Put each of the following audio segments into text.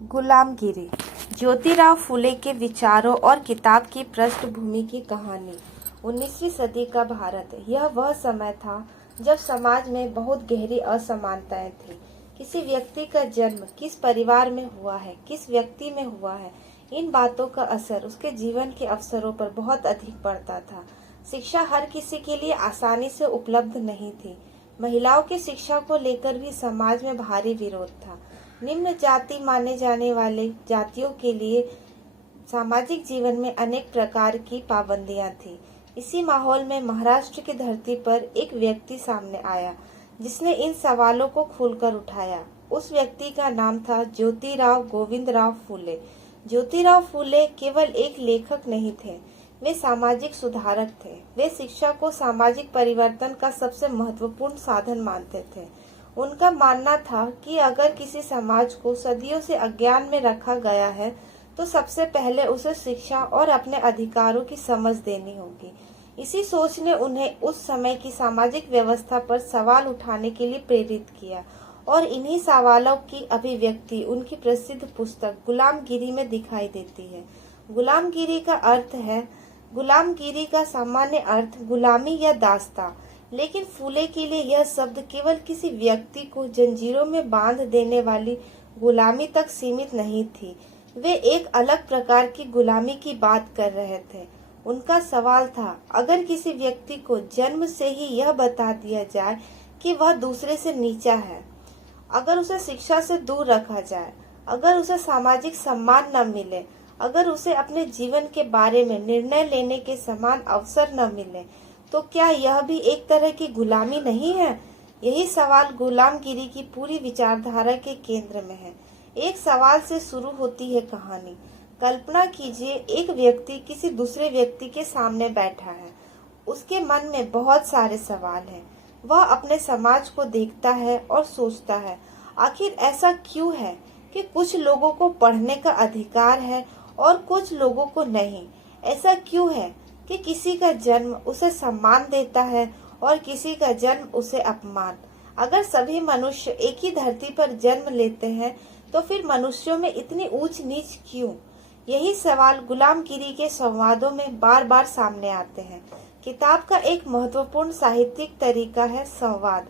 गुलामगिरी। ज्योतिराव फुले के विचारों और किताब की पृष्ठभूमि की कहानी। 19वीं सदी का भारत। यह वह समय था जब समाज में बहुत गहरी असमानताएं थी। किसी व्यक्ति का जन्म किस परिवार में हुआ है, किस व्यक्ति में हुआ है, इन बातों का असर उसके जीवन के अवसरों पर बहुत अधिक पड़ता था। शिक्षा हर किसी के लिए आसानी से उपलब्ध नहीं थी। महिलाओं की शिक्षा को लेकर भी समाज में भारी विरोध था। निम्न जाति माने जाने वाले जातियों के लिए सामाजिक जीवन में अनेक प्रकार की पाबंदियां थी। इसी माहौल में महाराष्ट्र की धरती पर एक व्यक्ति सामने आया जिसने इन सवालों को खुलकर उठाया। उस व्यक्ति का नाम था ज्योतिराव गोविंदराव फुले। ज्योतिराव फुले केवल एक लेखक नहीं थे, वे सामाजिक सुधारक थे। वे शिक्षा को सामाजिक परिवर्तन का सबसे महत्वपूर्ण साधन मानते थे। उनका मानना था कि अगर किसी समाज को सदियों से अज्ञान में रखा गया है तो सबसे पहले उसे शिक्षा और अपने अधिकारों की समझ देनी होगी। इसी सोच ने उन्हें उस समय की सामाजिक व्यवस्था पर सवाल उठाने के लिए प्रेरित किया और इन्हीं सवालों की अभिव्यक्ति उनकी प्रसिद्ध पुस्तक गुलामगिरी में दिखाई देती है। गुलामगिरी का अर्थ है, गुलामगिरी का सामान्य अर्थ गुलामी या दास्ता, लेकिन फुले के लिए यह शब्द केवल किसी व्यक्ति को जंजीरों में बांध देने वाली गुलामी तक सीमित नहीं थी। वे एक अलग प्रकार की गुलामी की बात कर रहे थे। उनका सवाल था, अगर किसी व्यक्ति को जन्म से ही यह बता दिया जाए कि वह दूसरे से नीचा है, अगर उसे शिक्षा से दूर रखा जाए, अगर उसे सामाजिक सम्मान न मिले, अगर उसे अपने जीवन के बारे में निर्णय लेने के समान अवसर न मिले, तो क्या यह भी एक तरह की गुलामी नहीं है? यही सवाल गुलामगिरी की पूरी विचारधारा के केंद्र में है। एक सवाल से शुरू होती है कहानी। कल्पना कीजिए, एक व्यक्ति किसी दूसरे व्यक्ति के सामने बैठा है। उसके मन में बहुत सारे सवाल हैं। वह अपने समाज को देखता है और सोचता है, आखिर ऐसा क्यों है कि कुछ लोगों को पढ़ने का अधिकार है और कुछ लोगों को नहीं? ऐसा क्यों है कि किसी का जन्म उसे सम्मान देता है और किसी का जन्म उसे अपमान? अगर सभी मनुष्य एक ही धरती पर जन्म लेते हैं तो फिर मनुष्यों में इतनी ऊंच नीच क्यों? यही सवाल गुलामगिरी के संवादों में बार बार सामने आते हैं। किताब का एक महत्वपूर्ण साहित्यिक तरीका है संवाद।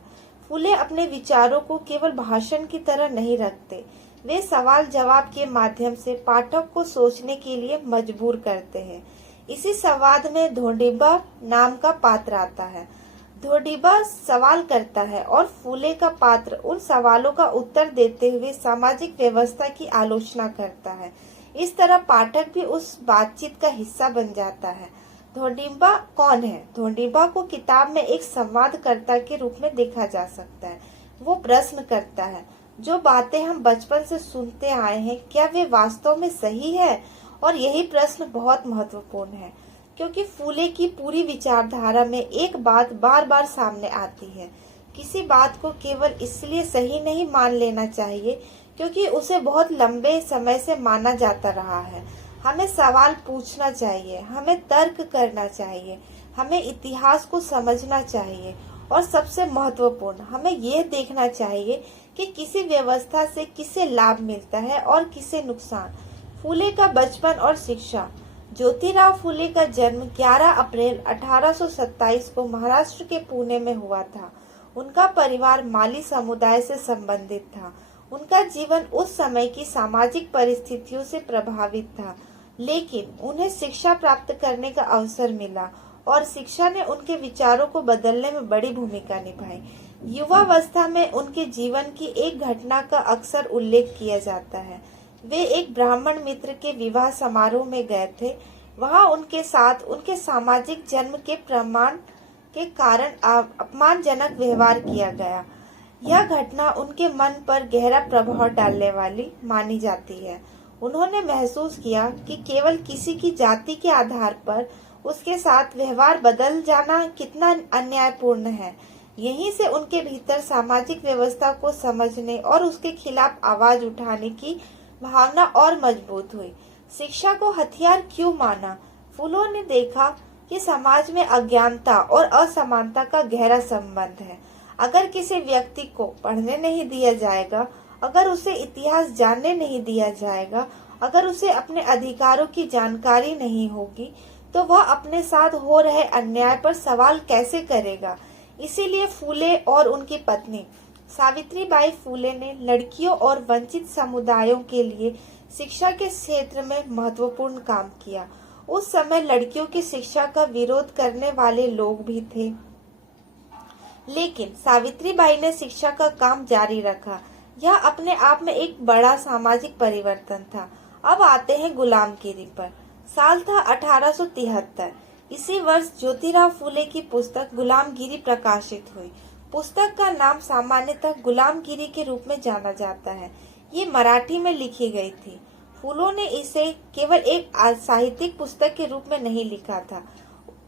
फुले अपने विचारों को केवल भाषण की तरह नहीं रखते, वे सवाल जवाब के माध्यम से पाठक को सोचने के लिए मजबूर करते हैं। इसी संवाद में धोंडिबा नाम का पात्र आता है। धोंडिबा सवाल करता है और फुले का पात्र उन सवालों का उत्तर देते हुए सामाजिक व्यवस्था की आलोचना करता है। इस तरह पाठक भी उस बातचीत का हिस्सा बन जाता है। धोंडिबा कौन है? धोंडिबा को किताब में एक संवादकर्ता के रूप में देखा जा सकता है। वो प्रश्न करता है, जो बातें हम बचपन से सुनते आए हैं, क्या वे वास्तव में सही है? और यही प्रश्न बहुत महत्वपूर्ण है, क्योंकि फुले की पूरी विचारधारा में एक बात बार बार सामने आती है। किसी बात को केवल इसलिए सही नहीं मान लेना चाहिए क्योंकि उसे बहुत लंबे समय से माना जाता रहा है। हमें सवाल पूछना चाहिए, हमें तर्क करना चाहिए, हमें इतिहास को समझना चाहिए और सबसे महत्वपूर्ण, हमें यह देखना चाहिए कि किसी व्यवस्था से किसे लाभ मिलता है और किसे नुकसान। फुले का बचपन और शिक्षा। ज्योतिराव फुले का जन्म 11 अप्रैल 1827 को महाराष्ट्र के पुणे में हुआ था। उनका परिवार माली समुदाय से संबंधित था। उनका जीवन उस समय की सामाजिक परिस्थितियों से प्रभावित था, लेकिन उन्हें शिक्षा प्राप्त करने का अवसर मिला और शिक्षा ने उनके विचारों को बदलने में बड़ी भूमिका निभाई। युवावस्था में उनके जीवन की एक घटना का अक्सर उल्लेख किया जाता है। वे एक ब्राह्मण मित्र के विवाह समारोह में गए थे। वहां उनके साथ उनके सामाजिक जन्म के प्रमाण के कारण अपमानजनक व्यवहार किया गया। यह घटना उनके मन पर गहरा प्रभाव डालने वाली मानी जाती है। उन्होंने महसूस किया कि केवल किसी की जाति के आधार पर उसके साथ व्यवहार बदल जाना कितना अन्यायपूर्ण है। यहीं से उनके भीतर सामाजिक व्यवस्था को समझने और उसके खिलाफ आवाज उठाने की भावना और मजबूत हुई। शिक्षा को हथियार क्यों माना? फुलों ने देखा कि समाज में अज्ञानता और असमानता का गहरा संबंध है। अगर किसी व्यक्ति को पढ़ने नहीं दिया जाएगा, अगर उसे इतिहास जानने नहीं दिया जाएगा, अगर उसे अपने अधिकारों की जानकारी नहीं होगी, तो वह अपने साथ हो रहे अन्याय पर सवाल कैसे करेगा। इसीलिए फूले और उनकी पत्नी सावित्रीबाई फूले ने लड़कियों और वंचित समुदायों के लिए शिक्षा के क्षेत्र में महत्वपूर्ण काम किया। उस समय लड़कियों की शिक्षा का विरोध करने वाले लोग भी थे, लेकिन सावित्रीबाई ने शिक्षा का काम जारी रखा। यह अपने आप में एक बड़ा सामाजिक परिवर्तन था। अब आते हैं गुलामगिरी पर। साल था 1873। इसी वर्ष ज्योतिराव फूले की पुस्तक गुलामगिरी प्रकाशित हुई। पुस्तक का नाम सामान्यतः गुलामगिरी के रूप में जाना जाता है। ये मराठी में लिखी गई थी। फूलों ने इसे केवल एक साहित्यिक पुस्तक के रूप में नहीं लिखा था,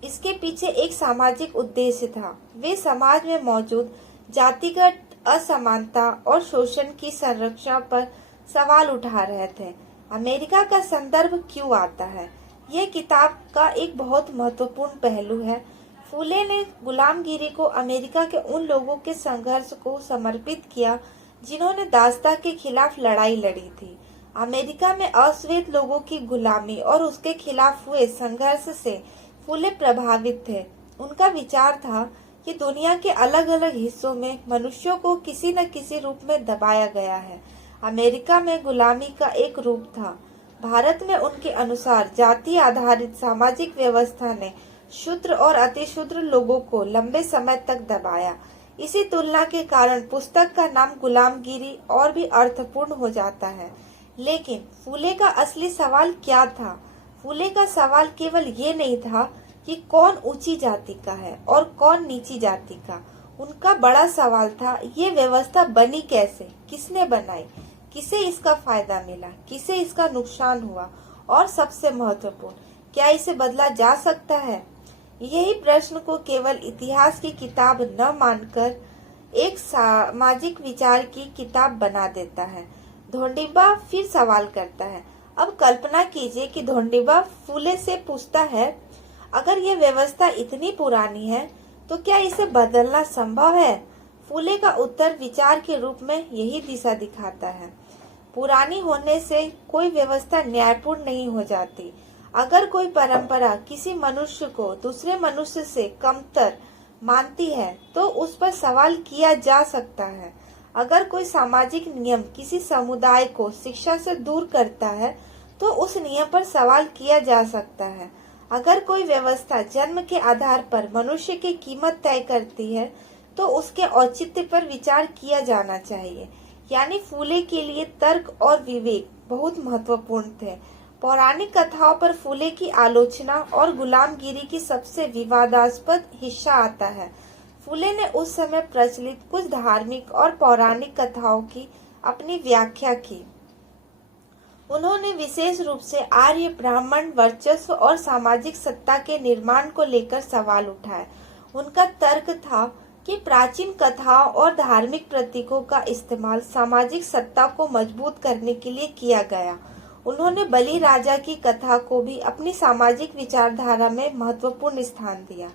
इसके पीछे एक सामाजिक उद्देश्य था। वे समाज में मौजूद जातिगत असमानता और शोषण की संरक्षण पर सवाल उठा रहे थे। अमेरिका का संदर्भ क्यों आता है, यह किताब का एक बहुत महत्वपूर्ण पहलू है। फूले ने गुलामगिरी को अमेरिका के उन लोगों के संघर्ष को समर्पित किया जिन्होंने दासता के खिलाफ लड़ाई लड़ी थी। अमेरिका में अश्वेत लोगों की गुलामी और उसके खिलाफ हुए संघर्ष से फूले प्रभावित थे। उनका विचार था कि दुनिया के अलग अलग हिस्सों में मनुष्यों को किसी न किसी रूप में दबाया गया है। अमेरिका में गुलामी का एक रूप था। भारत में उनके अनुसार जाति आधारित सामाजिक व्यवस्था ने शूद्र और अतिशूद्र लोगों को लंबे समय तक दबाया। इसी तुलना के कारण पुस्तक का नाम गुलामगिरी और भी अर्थपूर्ण हो जाता है। लेकिन फूले का असली सवाल क्या था? फूले का सवाल केवल ये नहीं था कि कौन ऊंची जाति का है और कौन नीची जाति का। उनका बड़ा सवाल था, ये व्यवस्था बनी कैसे, किसने बनाई, किसे इसका फायदा मिला, किसे इसका नुकसान हुआ, और सबसे महत्वपूर्ण, क्या इसे बदला जा सकता है। यही प्रश्न को केवल इतिहास की किताब न मानकर एक सामाजिक विचार की किताब बना देता है। धोंडिबा फिर सवाल करता है। अब कल्पना कीजिए कि धोंडिबा फूले से पूछता है, अगर यह व्यवस्था इतनी पुरानी है तो क्या इसे बदलना संभव है? फूले का उत्तर विचार के रूप में यही दिशा दिखाता है। पुरानी होने से कोई व्यवस्था न्यायपूर्ण नहीं हो जाती। अगर कोई परंपरा किसी मनुष्य को दूसरे मनुष्य से कमतर मानती है तो उस पर सवाल किया जा सकता है। अगर कोई सामाजिक नियम किसी समुदाय को शिक्षा से दूर करता है तो उस नियम पर सवाल किया जा सकता है। अगर कोई व्यवस्था जन्म के आधार पर मनुष्य की कीमत तय करती है तो उसके औचित्य पर विचार किया जाना चाहिए। यानी फूले के लिए तर्क और विवेक बहुत महत्वपूर्ण थे। पौराणिक कथाओं पर फूले की आलोचना और गुलामगिरी की सबसे विवादास्पद हिस्सा आता है। फूले ने उस समय प्रचलित कुछ धार्मिक और पौराणिक कथाओं की अपनी व्याख्या की। उन्होंने विशेष रूप से आर्य ब्राह्मण वर्चस्व और सामाजिक सत्ता के निर्माण को लेकर सवाल उठाए। उनका तर्क था कि प्राचीन कथाओं और धार्मिक प्रतीकों का इस्तेमाल सामाजिक सत्ता को मजबूत करने के लिए किया गया। उन्होंने बलि राजा की कथा को भी अपनी सामाजिक विचारधारा में महत्वपूर्ण स्थान दिया।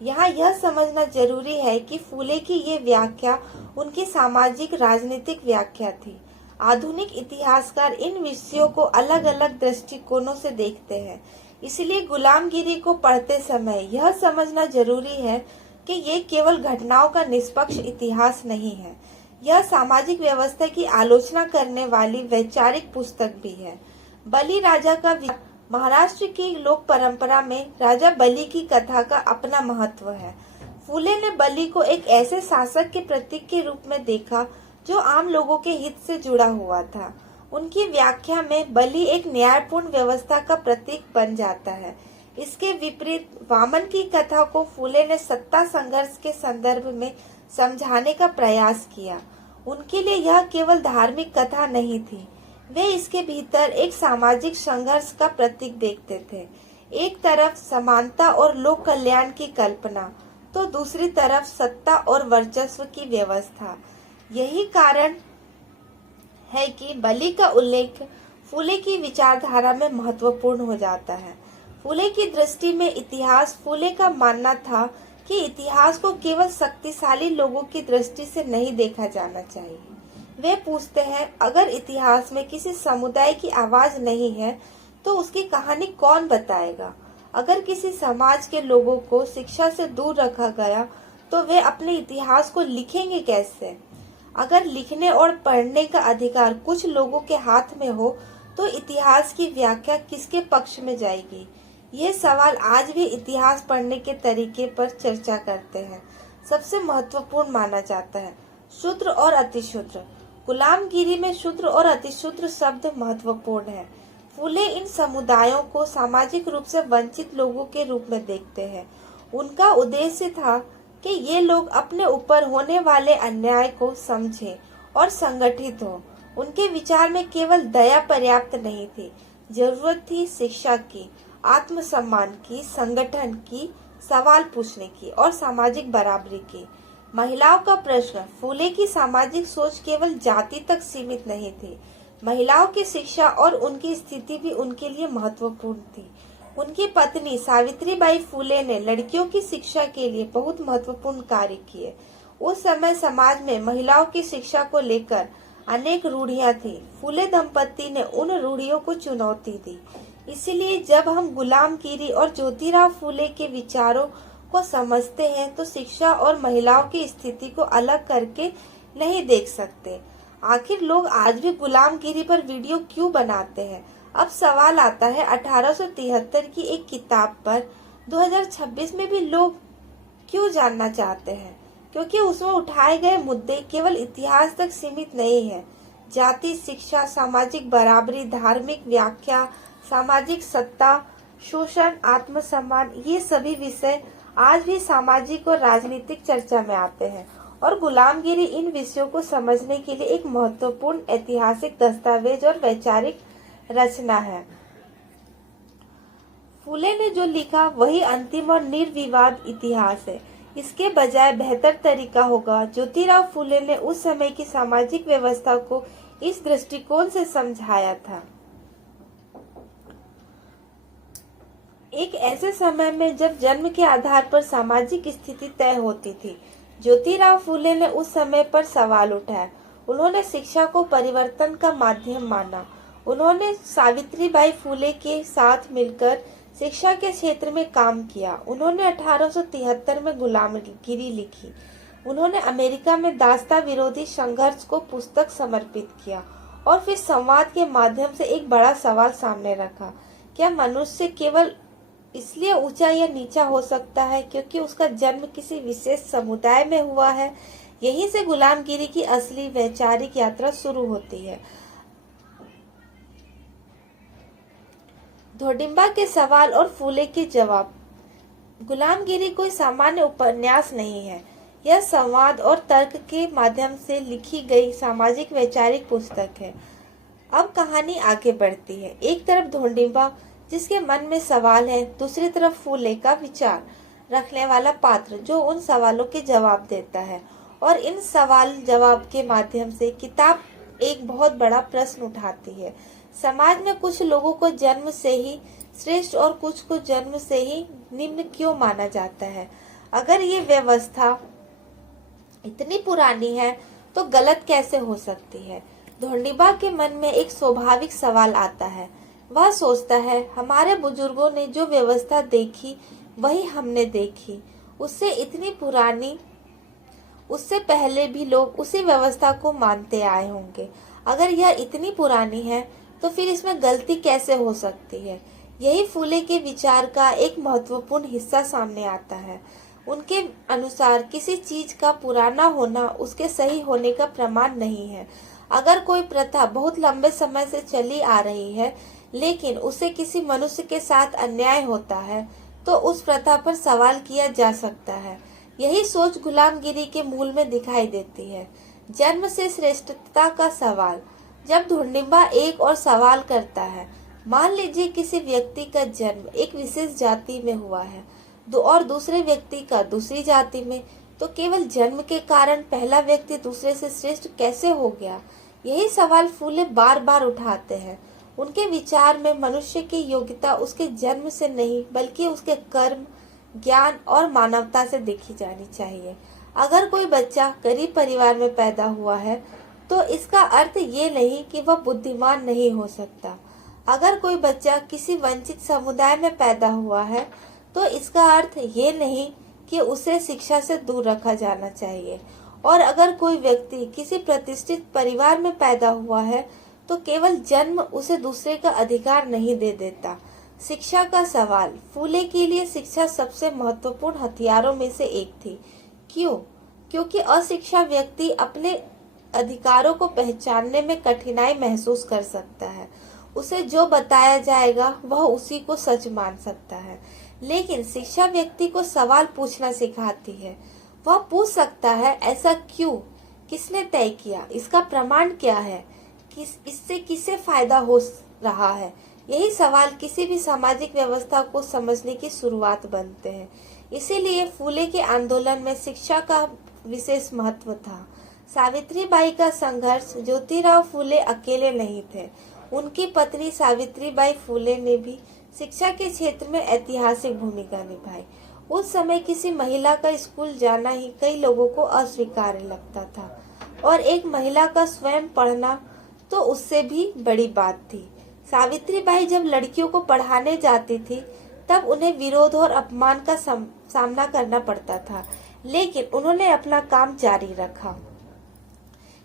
यहाँ यह समझना जरूरी है कि फूले की ये व्याख्या उनकी सामाजिक राजनीतिक व्याख्या थी। आधुनिक इतिहासकार इन विषयों को अलग अलग दृष्टिकोणों से देखते हैं। इसलिए गुलामगिरी को पढ़ते समय यह समझना जरूरी है कि ये केवल घटनाओं का निष्पक्ष इतिहास नहीं है, यह सामाजिक व्यवस्था की आलोचना करने वाली वैचारिक पुस्तक भी है। बलि राजा का महाराष्ट्र की लोक परंपरा में राजा बलि की कथा का अपना महत्व है। फूले ने बलि को एक ऐसे शासक के प्रतीक के रूप में देखा जो आम लोगों के हित से जुड़ा हुआ था। उनकी व्याख्या में बलि एक न्यायपूर्ण व्यवस्था का प्रतीक बन जाता है। इसके विपरीत वामन की कथा को फूले ने सत्ता संघर्ष के संदर्भ में समझाने का प्रयास किया। उनके लिए यह केवल धार्मिक कथा नहीं थी, वे इसके भीतर एक सामाजिक संघर्ष का प्रतीक देखते थे। एक तरफ समानता और लोक कल्याण की कल्पना, तो दूसरी तरफ सत्ता और वर्चस्व की व्यवस्था। यही कारण है कि बलि का उल्लेख फूले की विचारधारा में महत्वपूर्ण हो जाता है। फूले की दृष्टि में इतिहास, फूले का मानना था कि इतिहास को केवल शक्तिशाली लोगों की दृष्टि से नहीं देखा जाना चाहिए। वे पूछते हैं, अगर इतिहास में किसी समुदाय की आवाज नहीं है तो उसकी कहानी कौन बताएगा? अगर किसी समाज के लोगों को शिक्षा से दूर रखा गया तो वे अपने इतिहास को लिखेंगे कैसे? अगर लिखने और पढ़ने का अधिकार कुछ लोगों के हाथ में हो तो इतिहास की व्याख्या किसके पक्ष में जाएगी? ये सवाल आज भी इतिहास पढ़ने के तरीके पर चर्चा करते हैं। सबसे महत्वपूर्ण माना जाता है शूद्र और अतिशूद्र। गुलामगिरी में शूद्र और अतिशूद्र शब्द महत्वपूर्ण है। फूले इन समुदायों को सामाजिक रूप से वंचित लोगों के रूप में देखते हैं। उनका उद्देश्य था कि ये लोग अपने ऊपर होने वाले अन्याय को समझें और संगठित हों। उनके विचार में केवल दया पर्याप्त नहीं थी, जरूरत थी शिक्षा की, आत्मसम्मान की, संगठन की, सवाल पूछने की और सामाजिक बराबरी की। महिलाओं का प्रश्न। फूले की सामाजिक सोच केवल जाति तक सीमित नहीं थी। महिलाओं की शिक्षा और उनकी स्थिति भी उनके लिए महत्वपूर्ण थी। उनकी पत्नी सावित्रीबाई फूले ने लड़कियों की शिक्षा के लिए बहुत महत्वपूर्ण कार्य किए। उस समय समाज में महिलाओं की शिक्षा को लेकर अनेक रूढ़ियां थी। फूले दंपति ने उन रूढ़ियों को चुनौती दी। इसलिए जब हम गुलामगिरी और ज्योतिराव फूले के विचारों को समझते हैं तो शिक्षा और महिलाओं की स्थिति को अलग करके नहीं देख सकते। आखिर लोग आज भी गुलामगिरी पर वीडियो क्यों बनाते हैं? अब सवाल आता है 1873 की एक किताब पर 2026 में भी लोग क्यों जानना चाहते हैं? क्योंकि उसमें उठाए गए मुद्दे केवल इतिहास तक सीमित नहीं है। जाति, शिक्षा, सामाजिक बराबरी, धार्मिक व्याख्या, सामाजिक सत्ता, शोषण, आत्मसम्मान, ये सभी विषय आज भी सामाजिक और राजनीतिक चर्चा में आते हैं और गुलामगिरी इन विषयों को समझने के लिए एक महत्वपूर्ण ऐतिहासिक दस्तावेज और वैचारिक रचना है। फूले ने जो लिखा वही अंतिम और निर्विवाद इतिहास है। इसके बजाय बेहतर तरीका होगा ज्योतिराव फूले ने उस समय की सामाजिक व्यवस्था को इस दृष्टिकोण से समझाया था। एक ऐसे समय में जब जन्म के आधार पर सामाजिक स्थिति तय होती थी, ज्योतिराव फूले ने उस समय पर सवाल उठाया। उन्होंने शिक्षा को परिवर्तन का माध्यम माना। उन्होंने सावित्रीबाई फूले के साथ मिलकर शिक्षा के क्षेत्र में काम किया। उन्होंने 1873 में गुलामगिरी लिखी। उन्होंने अमेरिका में दासता विरोधी संघर्ष को पुस्तक समर्पित किया और फिर संवाद के माध्यम से एक बड़ा सवाल सामने रखा। क्या मनुष्य केवल इसलिए ऊंचा या नीचा हो सकता है क्योंकि उसका जन्म किसी विशेष समुदाय में हुआ है? यहीं से गुलामगिरी की असली वैचारिक यात्रा शुरू होती है। धोडिम्बा के सवाल और फूले के जवाब। गुलामगिरी कोई सामान्य उपन्यास नहीं है। यह संवाद और तर्क के माध्यम से लिखी गई सामाजिक वैचारिक पुस्तक है। अब कहानी आगे बढ़ती है। एक तरफ धोडिम्बा जिसके मन में सवाल है, दूसरी तरफ फूले का विचार रखने वाला पात्र जो उन सवालों के जवाब देता है। और इन सवाल जवाब के माध्यम से किताब एक बहुत बड़ा प्रश्न उठाती है। समाज में कुछ लोगों को जन्म से ही श्रेष्ठ और कुछ को जन्म से ही निम्न क्यों माना जाता है? अगर ये व्यवस्था इतनी पुरानी है तो गलत कैसे हो सकती है? धोडिम्बा के मन में एक स्वाभाविक सवाल आता है। वह सोचता है, हमारे बुजुर्गों ने जो व्यवस्था देखी वही हमने देखी। उससे इतनी पुरानी, उससे पहले भी लोग उसी व्यवस्था को मानते आए होंगे। अगर यह इतनी पुरानी है तो फिर इसमें गलती कैसे हो सकती है? यही फूले के विचार का एक महत्वपूर्ण हिस्सा सामने आता है। उनके अनुसार किसी चीज का पुराना होना उसके सही होने का प्रमाण नहीं है। अगर कोई प्रथा बहुत लंबे समय से चली आ रही है लेकिन उसे किसी मनुष्य के साथ अन्याय होता है तो उस प्रथा पर सवाल किया जा सकता है। यही सोच गुलामगिरी के मूल में दिखाई देती है। जन्म से श्रेष्ठता का सवाल। जब धोडिम्बा एक और सवाल करता है, मान लीजिए किसी व्यक्ति का जन्म एक विशेष जाति में हुआ है और दूसरे व्यक्ति का दूसरी जाति में, तो केवल जन्म के कारण पहला व्यक्ति दूसरे से श्रेष्ठ कैसे हो गया? यही सवाल फूले बार बार उठाते हैं। उनके विचार में मनुष्य की योग्यता उसके जन्म से नहीं बल्कि उसके कर्म, ज्ञान और मानवता से देखी जानी चाहिए। अगर कोई बच्चा गरीब परिवार में पैदा हुआ है तो इसका अर्थ ये नहीं कि वह बुद्धिमान नहीं हो सकता। अगर कोई बच्चा किसी वंचित समुदाय में पैदा हुआ है तो इसका अर्थ ये नहीं कि उसे शिक्षा से दूर रखा जाना चाहिए। और अगर कोई व्यक्ति किसी प्रतिष्ठित परिवार में पैदा हुआ है तो केवल जन्म उसे दूसरे का अधिकार नहीं दे देता। शिक्षा का सवाल। फूले के लिए शिक्षा सबसे महत्वपूर्ण हथियारों में से एक थी। क्यों? क्योंकि अशिक्षा व्यक्ति अपने अधिकारों को पहचानने में कठिनाई महसूस कर सकता है। उसे जो बताया जाएगा वह उसी को सच मान सकता है। लेकिन शिक्षा व्यक्ति को सवाल पूछना सिखाती है। वह पूछ सकता है, ऐसा क्यों? किसने तय किया? इसका प्रमाण क्या है? इससे किसे फायदा हो रहा है? यही सवाल किसी भी सामाजिक व्यवस्था को समझने की शुरुआत बनते हैं। इसीलिए फूले के आंदोलन में शिक्षा का विशेष महत्व था। सावित्रीबाई का संघर्ष ज्योतिराव फूले अकेले नहीं थे। उनकी पत्नी सावित्रीबाई फूले ने भी शिक्षा के क्षेत्र में ऐतिहासिक भूमिका निभाई। उस समय किसी महिला का स्कूल जाना ही कई लोगों को अस्वीकार्य लगता था और एक महिला का स्वयं पढ़ना तो उससे भी बड़ी बात थी। सावित्रीबाई जब लड़कियों को पढ़ाने जाती थी तब उन्हें विरोध और अपमान का सामना करना पड़ता था, लेकिन उन्होंने अपना काम जारी रखा।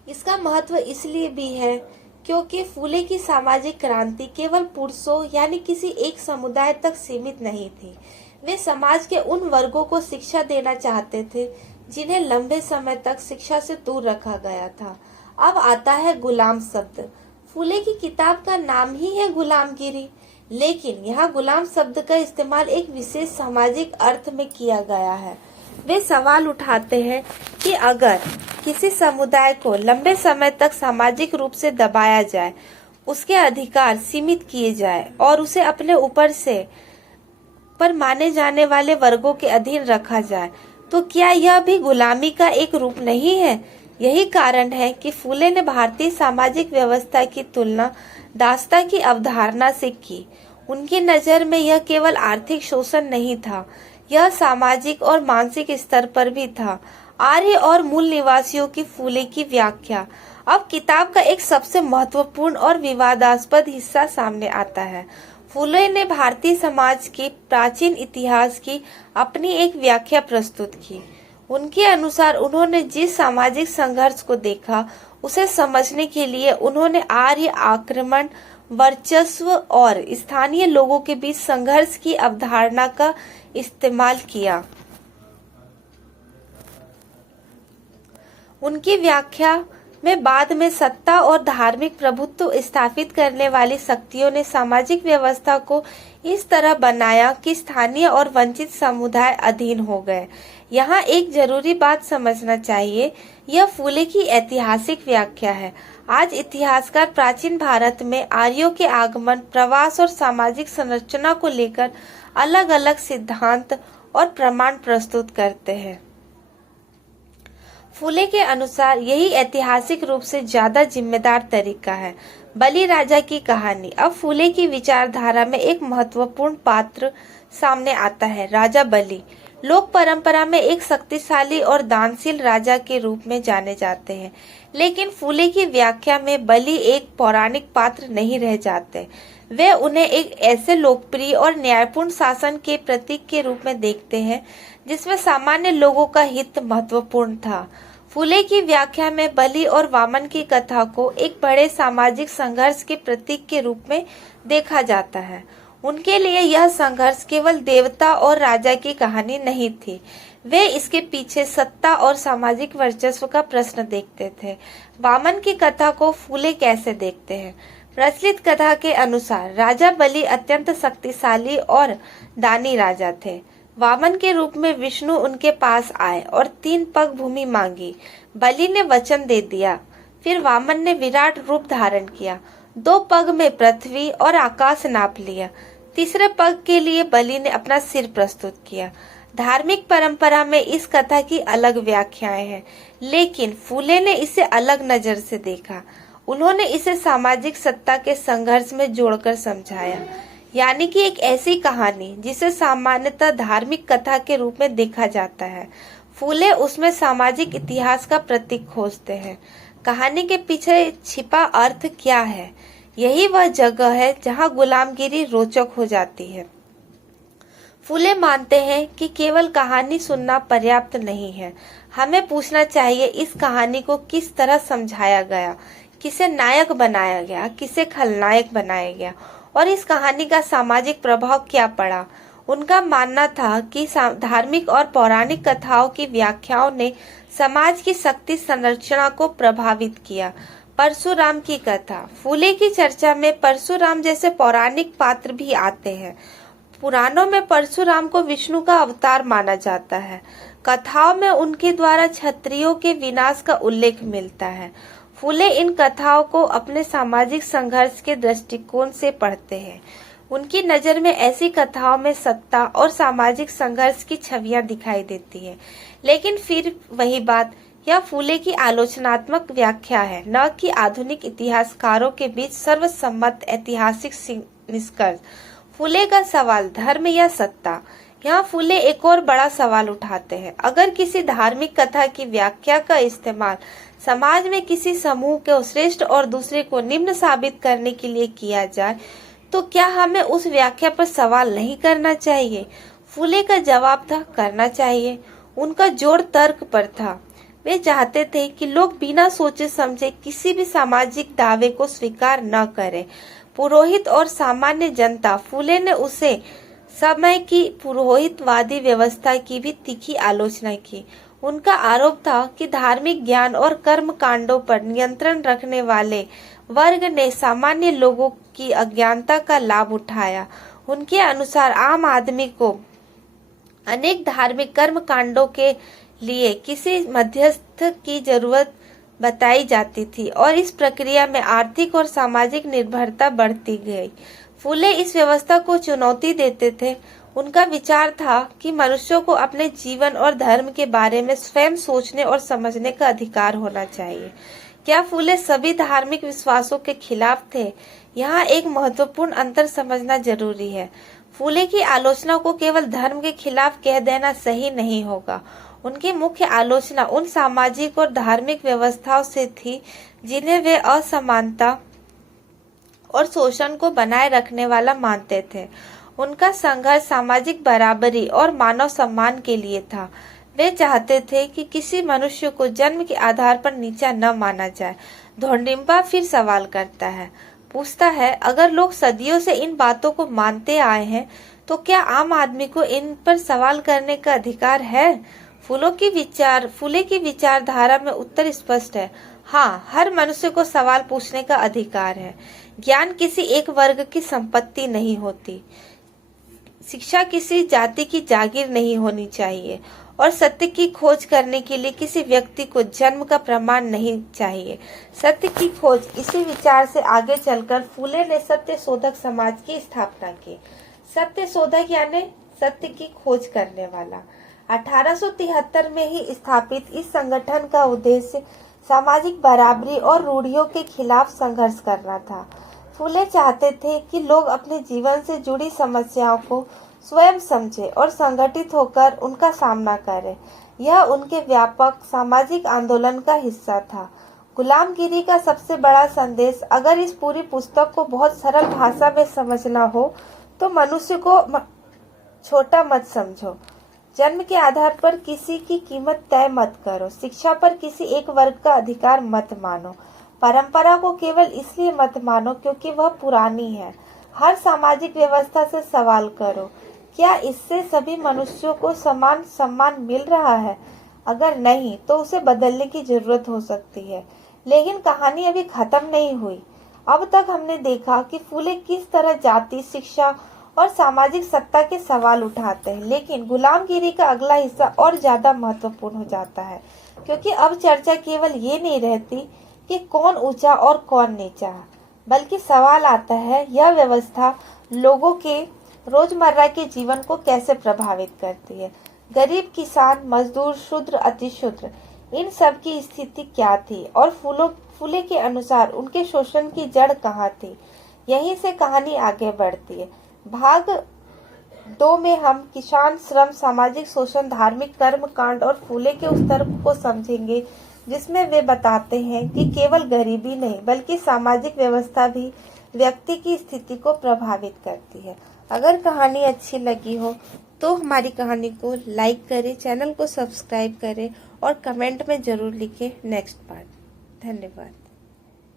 इसका महत्व इसलिए भी है क्योंकि फूले की सामाजिक क्रांति केवल पुरुषों यानी किसी एक समुदाय तक सीमित नहीं थी। वे समाज के उन वर्गों को शिक्षा देना चाहते थे जिन्हें लंबे समय तक शिक्षा से दूर रखा गया था। अब आता है गुलाम शब्द। फूले की किताब का नाम ही है गुलामगिरी, लेकिन यहाँ गुलाम शब्द का इस्तेमाल एक विशेष सामाजिक अर्थ में किया गया है। वे सवाल उठाते हैं कि अगर किसी समुदाय को लंबे समय तक सामाजिक रूप से दबाया जाए, उसके अधिकार सीमित किए जाए और उसे अपने ऊपर से पर माने जाने वाले वर्गों के अधीन रखा जाए, तो क्या यह भी गुलामी का एक रूप नहीं है? यही कारण है कि फूले ने भारतीय सामाजिक व्यवस्था की तुलना दासता की अवधारणा से की। उनकी नजर में यह केवल आर्थिक शोषण नहीं था, यह सामाजिक और मानसिक स्तर पर भी था। आर्य और मूल निवासियों की फूले की व्याख्या। अब किताब का एक सबसे महत्वपूर्ण और विवादास्पद हिस्सा सामने आता है। फूले ने भारतीय समाज के प्राचीन इतिहास की अपनी एक व्याख्या प्रस्तुत की। उनके अनुसार उन्होंने जिस सामाजिक संघर्ष को देखा उसे समझने के लिए उन्होंने आर्य आक्रमण, वर्चस्व और स्थानीय लोगों के बीच संघर्ष की अवधारणा का इस्तेमाल किया। उनकी व्याख्या में बाद में सत्ता और धार्मिक प्रभुत्व स्थापित करने वाली शक्तियों ने सामाजिक व्यवस्था को इस तरह बनाया कि स्थानीय और वंचित समुदाय अधीन हो गए। यहाँ एक जरूरी बात समझना चाहिए, यह फूले की ऐतिहासिक व्याख्या है। आज इतिहासकार प्राचीन भारत में आर्यों के आगमन, प्रवास और सामाजिक संरचना को लेकर अलग अलग सिद्धांत और प्रमाण प्रस्तुत करते हैं। फूले के अनुसार यही ऐतिहासिक रूप से ज्यादा जिम्मेदार तरीका है। बलि राजा की कहानी। अब फूले की विचारधारा में एक महत्वपूर्ण पात्र सामने आता है, राजा बलि। लोक परंपरा में एक शक्तिशाली और दानशील राजा के रूप में जाने जाते हैं, लेकिन फूले की व्याख्या में बलि एक पौराणिक पात्र नहीं रह जाते। वे उन्हें एक ऐसे लोकप्रिय और न्यायपूर्ण शासन के प्रतीक के रूप में देखते हैं जिसमें सामान्य लोगों का हित महत्वपूर्ण था। फूले की व्याख्या में बलि और वामन की कथा को एक बड़े सामाजिक संघर्ष के प्रतीक के रूप में देखा जाता है। उनके लिए यह संघर्ष केवल देवता और राजा की कहानी नहीं थी, वे इसके पीछे सत्ता और सामाजिक वर्चस्व का प्रश्न देखते थे। वामन की कथा को फूले कैसे देखते हैं? प्रचलित कथा के अनुसार राजा बलि अत्यंत शक्तिशाली और दानी राजा थे। वामन के रूप में विष्णु उनके पास आए और 3 पग भूमि मांगी। बलि ने वचन दे दिया। फिर वामन ने विराट रूप धारण किया, 2 पग में पृथ्वी और आकाश नाप लिया। तीसरे पग के लिए बलि ने अपना सिर प्रस्तुत किया। धार्मिक परंपरा में इस कथा की अलग व्याख्याएं हैं, लेकिन फूले ने इसे अलग नजर से देखा। उन्होंने इसे सामाजिक सत्ता के संघर्ष में जोड़कर समझाया, यानी कि एक ऐसी कहानी जिसे सामान्यतः धार्मिक कथा के रूप में देखा जाता है। फूले उसमें सामाजिक इतिहास का प्रतीक खोजते हैं। कहानी के पीछे छिपा अर्थ क्या है? यही वह जगह है जहाँ गुलामगिरी रोचक हो जाती है। फुले मानते हैं कि केवल कहानी सुनना पर्याप्त नहीं है। हमें पूछना चाहिए, इस कहानी को किस तरह समझाया गया, किसे नायक बनाया गया, किसे खलनायक बनाया गया, और इस कहानी का सामाजिक प्रभाव क्या पड़ा। उनका मानना था कि धार्मिक और पौराणिक कथाओं की व्याख्याओं ने समाज की शक्ति संरचना को प्रभावित किया। परशुराम की कथा। फुले की चर्चा में परशुराम जैसे पौराणिक पात्र भी आते हैं। पुराणों में परशुराम को विष्णु का अवतार माना जाता है। कथाओं में उनके द्वारा क्षत्रियों के विनाश का उल्लेख मिलता है। फुले इन कथाओं को अपने सामाजिक संघर्ष के दृष्टिकोण से पढ़ते हैं। उनकी नजर में ऐसी कथाओं में सत्ता और सामाजिक संघर्ष की छवियां दिखाई देती है। लेकिन फिर वही बात, यह फुले की आलोचनात्मक व्याख्या है, न कि आधुनिक इतिहासकारों के बीच सर्वसम्मत ऐतिहासिक निष्कर्ष। फुले का सवाल, धर्म या सत्ता। यहाँ फुले एक और बड़ा सवाल उठाते हैं। अगर किसी धार्मिक कथा की व्याख्या का इस्तेमाल समाज में किसी समूह को श्रेष्ठ और दूसरे को निम्न साबित करने के लिए किया जाए, तो क्या हमें उस व्याख्या पर सवाल नहीं करना चाहिए? फुले का जवाब था, करना चाहिए। उनका जोर तर्क पर था। वे चाहते थे कि लोग बिना सोचे समझे किसी भी सामाजिक दावे को स्वीकार न करें। पुरोहित और सामान्य जनता। फुले ने उसे समय की पुरोहितवादी व्यवस्था की भी तीखी आलोचना की। उनका आरोप था कि धार्मिक ज्ञान और कर्म कांडों पर नियंत्रण रखने वाले वर्ग ने सामान्य लोगों की अज्ञानता का लाभ उठाया। उनके अनुसार आम आदमी को अनेक धार्मिक कर्म कांडों के लिए किसी मध्यस्थ की जरूरत बताई जाती थी और इस प्रक्रिया में आर्थिक और सामाजिक निर्भरता बढ़ती गई। फुले इस व्यवस्था को चुनौती देते थे। उनका विचार था कि मनुष्यों को अपने जीवन और धर्म के बारे में स्वयं सोचने और समझने का अधिकार होना चाहिए। क्या फुले सभी धार्मिक विश्वासों के खिलाफ थे? यहाँ एक महत्वपूर्ण अंतर समझना जरूरी है। फुले की आलोचना को केवल धर्म के खिलाफ कह देना सही नहीं होगा। उनकी मुख्य आलोचना उन सामाजिक और धार्मिक व्यवस्थाओं से थी जिन्हें वे असमानता और शोषण को बनाए रखने वाला मानते थे। उनका संघर्ष सामाजिक बराबरी और मानव सम्मान के लिए था। वे चाहते थे कि किसी मनुष्य को जन्म के आधार पर नीचा न माना जाए। धोंडिम्बा फिर सवाल करता है, पूछता है, अगर लोग सदियों से इन बातों को मानते आए हैं तो क्या आम आदमी को इन पर सवाल करने का अधिकार है? फुले की विचारधारा में उत्तर स्पष्ट है, हाँ, हर मनुष्य को सवाल पूछने का अधिकार है। ज्ञान किसी एक वर्ग की संपत्ति नहीं होती। शिक्षा किसी जाति की जागीर नहीं होनी चाहिए और सत्य की खोज करने के लिए किसी व्यक्ति को जन्म का प्रमाण नहीं चाहिए। सत्य की खोज, इसी विचार से आगे चलकर फुले ने सत्य शोधक समाज की स्थापना की। सत्य शोधक यानी सत्य की खोज करने वाला। 1873 में ही स्थापित इस संगठन का उद्देश्य सामाजिक बराबरी और रूढ़ियों के खिलाफ संघर्ष करना था। फुले चाहते थे कि लोग अपने जीवन से जुड़ी समस्याओं को स्वयं समझें और संगठित होकर उनका सामना करें। यह उनके व्यापक सामाजिक आंदोलन का हिस्सा था। गुलामगिरी का सबसे बड़ा संदेश, अगर इस पूरी पुस्तक को बहुत सरल भाषा में समझना हो तो मनुष्य को छोटा मत समझो। जन्म के आधार पर किसी की कीमत तय मत करो। शिक्षा पर किसी एक वर्ग का अधिकार मत मानो। परंपरा को केवल इसलिए मत मानो क्योंकि वह पुरानी है। हर सामाजिक व्यवस्था से सवाल करो, क्या इससे सभी मनुष्यों को समान सम्मान मिल रहा है? अगर नहीं तो उसे बदलने की जरूरत हो सकती है। लेकिन कहानी अभी खत्म नहीं हुई। अब तक हमने देखा कि फुले किस तरह जाति, शिक्षा और सामाजिक सत्ता के सवाल उठाते हैं, लेकिन गुलामगिरी का अगला हिस्सा और ज्यादा महत्वपूर्ण हो जाता है, क्योंकि अब चर्चा केवल ये नहीं रहती कि कौन ऊंचा और कौन नीचा, बल्कि सवाल आता है यह व्यवस्था लोगों के रोजमर्रा के जीवन को कैसे प्रभावित करती है। गरीब, किसान, मजदूर, शूद्र, अतिशूद्र, इन सब की स्थिति क्या थी और फुले के अनुसार उनके शोषण की जड़ कहाँ थी। यहीं से कहानी आगे बढ़ती है। भाग 2 में हम किसान श्रम, सामाजिक शोषण, धार्मिक कर्म कांड और फुले के उस तर्क को समझेंगे जिसमें वे बताते हैं कि केवल गरीबी नहीं बल्कि सामाजिक व्यवस्था भी व्यक्ति की स्थिति को प्रभावित करती है। अगर कहानी अच्छी लगी हो तो हमारी कहानी को लाइक करें, चैनल को सब्सक्राइब करें और कमेंट में ज़रूर लिखें नेक्स्ट पार्ट। धन्यवाद।